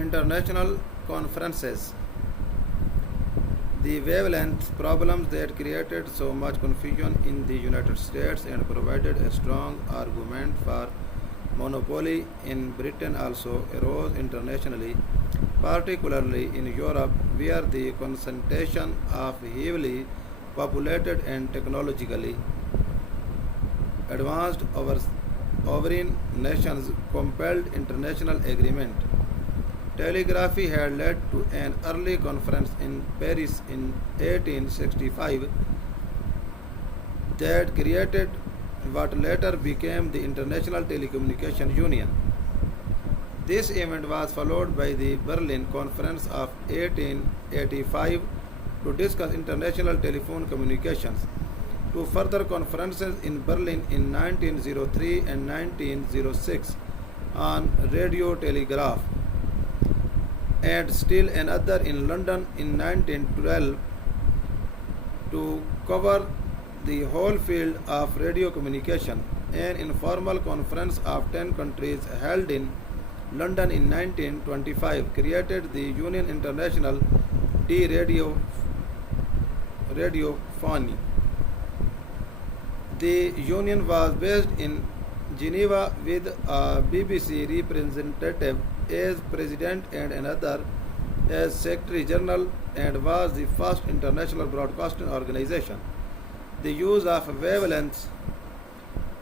International conferences. The wavelength problems that created so much confusion in the United States and provided a strong argument for monopoly in Britain also arose internationally, particularly in Europe, where the concentration of heavily populated and technologically advanced sovereign nations compelled international agreement. Telegraphy had led to an early conference in Paris in 1865 that created what later became the International Telecommunication Union. This event was followed by the Berlin Conference of 1885 to discuss international telephone communications, two further conferences in Berlin in 1903 and 1906 on radio telegraph, and still another in London in 1912 to cover the whole field of radio communication. An informal conference of 10 countries held in London in 1925 created the Union International de Radiophony. The union was based in Geneva with a BBC representative as president and another as secretary general, and was the first international broadcasting organization. The use of wavelengths,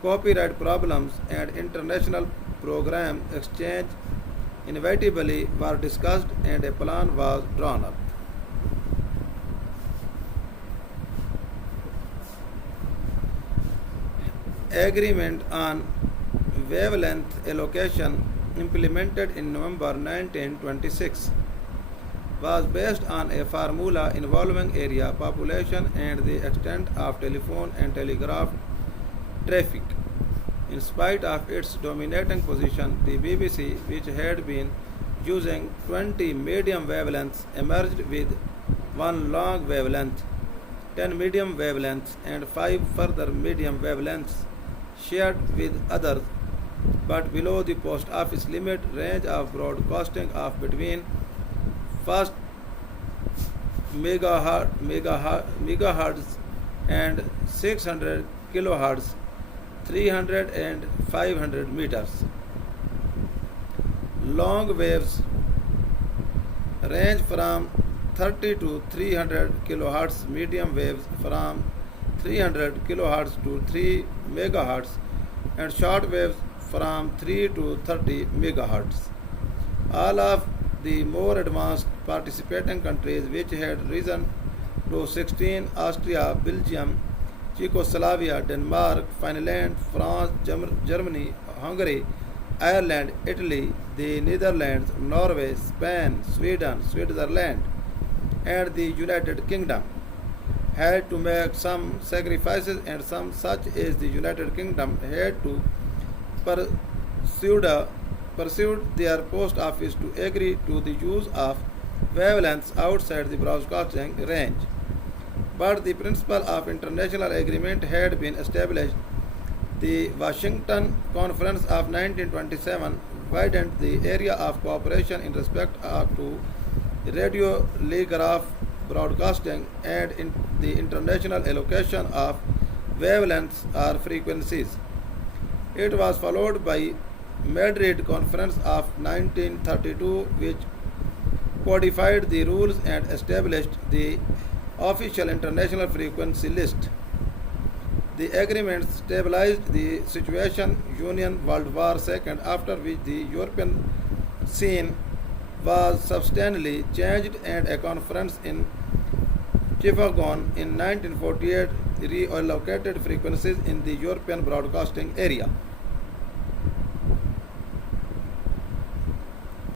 copyright problems, and international program exchange inevitably were discussed and a plan was drawn up. Agreement on wavelength allocation implemented in November 1926 was based on a formula involving area, population, and the extent of telephone and telegraph traffic. In spite of its dominating position, the BBC, which had been using 20 medium wavelengths, emerged with one long wavelength, 10 medium wavelengths, and 5 further medium wavelengths shared with others, but below the post office limit range of broadcasting of between first megahertz and 600 kilohertz, 300 and 500 meters. Long waves range from 30 to 300 kilohertz, medium waves from 300 kilohertz to 3 megahertz, and short waves from 3 to 30 megahertz. All of the more advanced participating countries, which had risen to 16, Austria, Belgium, Czechoslovakia, Denmark, Finland, France, Germany, Hungary, Ireland, Italy, the Netherlands, Norway, Spain, Sweden, Switzerland, and the United Kingdom, had to make some sacrifices, and some, such as the United Kingdom, had to pursued their post office to agree to the use of wavelengths outside the broadcasting range. But the principle of international agreement had been established. The Washington Conference of 1927 widened the area of cooperation in respect to radiotelegraph broadcasting and in the international allocation of wavelengths or frequencies. It was followed by Madrid Conference of 1932, which codified the rules and established the official international frequency list. The agreement stabilized the situation. World War II, after which the European scene was substantially changed, and a conference in Chicago in 1948 reallocated frequencies in the European broadcasting area.